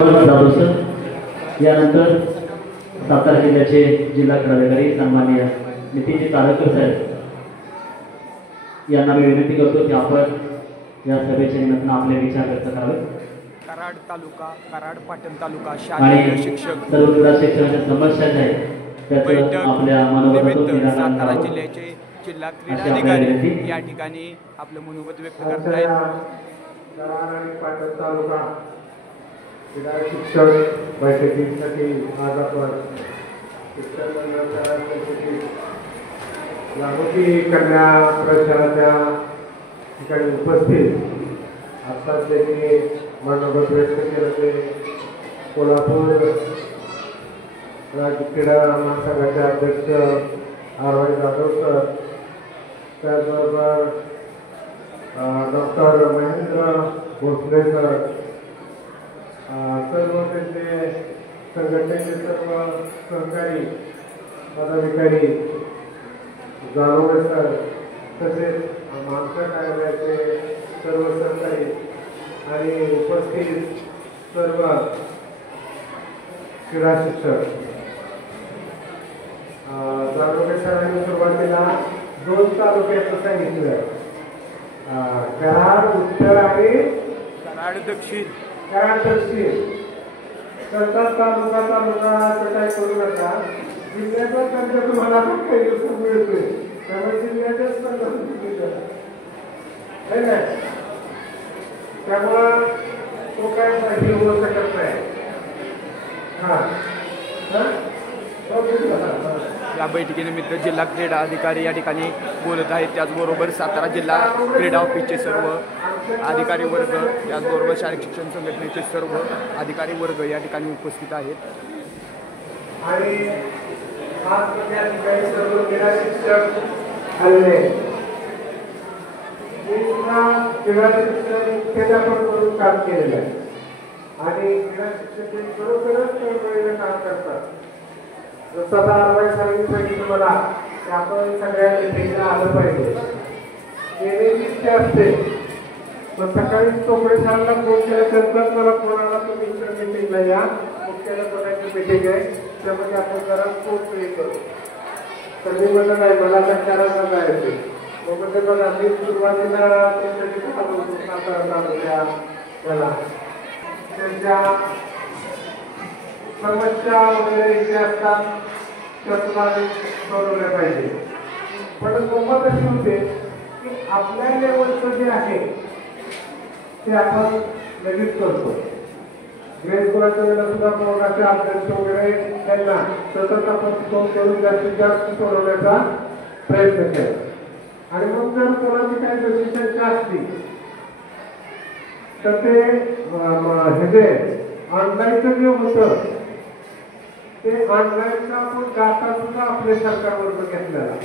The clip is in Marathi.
जाधव सर, यानंतर सातारा जिल्ह्याचे जिल्हा क्रीडाधिकारी सन्माननीय नितीनजी तारकर साहेब यांना मी विनंती करतो की आपण या सभेच्या निमित्तानं आपले विचार व्यक्त करावे। कराड तालुका, कराड पाटण तालुका आणि शालेय शिक्षक सर्व क्रीडा शिक्षणाच्या समस्या आहेत त्याचं आपल्या मनोगतातून सातारा जिल्ह्याचे जिल्हा क्रीडाधिकारी या ठिकाणी आपलं मनोगत व्यक्त करत आहेत। कराड आणि पाटण तालुका क्रीडा शिक्षक बैठकीसाठी आज आपण शिक्षण मंडळाच्या जागृती कन्या प्रचाराच्या ठिकाणी उपस्थित आत्ताच त्यांनी मनोगत व्यक्त केलं ते कोल्हापूर राज्य क्रीडा महासंघाचे अध्यक्ष आरवाई जाधव सर, त्याचबरोबर डॉक्टर महेंद्र भोसले सर, सर्व त्यांचे संघटनेचे सर्व सहकारी पदाधिकारी, जाणवले सर, तसेच आमच्या कार्यालयाचे सर्व सहकारी आणि उपस्थित सर्व क्रीडा शिक्षक। जाणवले सरांनी सुरुवातीला 2 तालुक्याचं सांगितलं, कराड उत्तर आणि कराड दक्षिण। कराड दक्षिण करतात तालुका काय करू नका, जिल्ह्याचा दर्जा तुम्हाला काही दिवसात मिळतोय, त्यामुळे जिल्ह्याच्याच त्यामुळं तो काय माहिती होऊ शकत नाही। या बैठकीनिमित्त जिल्हा क्रीडा अधिकारी या ठिकाणी बोलत आहेत। त्याचबरोबर सातारा जिल्हा क्रीडा ऑफिसचे सर्व अधिकारी वर्ग, त्याचबरोबर शारीरिक शिक्षण संघटनेचे सर्व अधिकारी वर्ग या ठिकाणी उपस्थित आहेत। आणि खास त्या ठिकाणी सर्व क्रीडा शिक्षक आले, क्रीडा शिक्षण मुख्याध्यापक म्हणून काम केलेलं आहे आणि क्रीडा शिक्षक खरोखरच वेळेला काम करतात। जसं आता आरवाई सरांनी सांगितलं मला की आपण सगळ्या मीटिंगला आलं पाहिजे, येण्याची इच्छा असते, पण सकाळी चोपडे सरांना फोन केला त्यानंतर मला फोन आला तुम्ही इतर मीटिंगला या, मुख्याध्यापकाची मीटिंग आहे, त्यामध्ये आपण जरा खूप हे करू। तर मी म्हणलं नाही, मला तर करायला जायचे, मग म्हणजे बघा मी सुरुवातीला त्याला त्यांच्या समस्या वगैरे जे असतात त्या तुम्हाला सोडवल्या पाहिजे। पण गंमत अशी होते की आपल्या लेवलचं जे आहे ते आपण लगेच करतो। ग्रेसपुराच्या वेळेला सुद्धा बोर्डाचे अध्यक्ष वगैरे त्यांना सतत आपण फोन करून जास्तीत जास्त सोडवण्याचा प्रयत्न केला आणि मग जर कोणाची काही जशी शंका असली तर ते हे ऑनलाईनचं जे होतं ते ऑनलाईनचा आपण डाटा सुद्धा आपल्या सरकारवर घेतलेला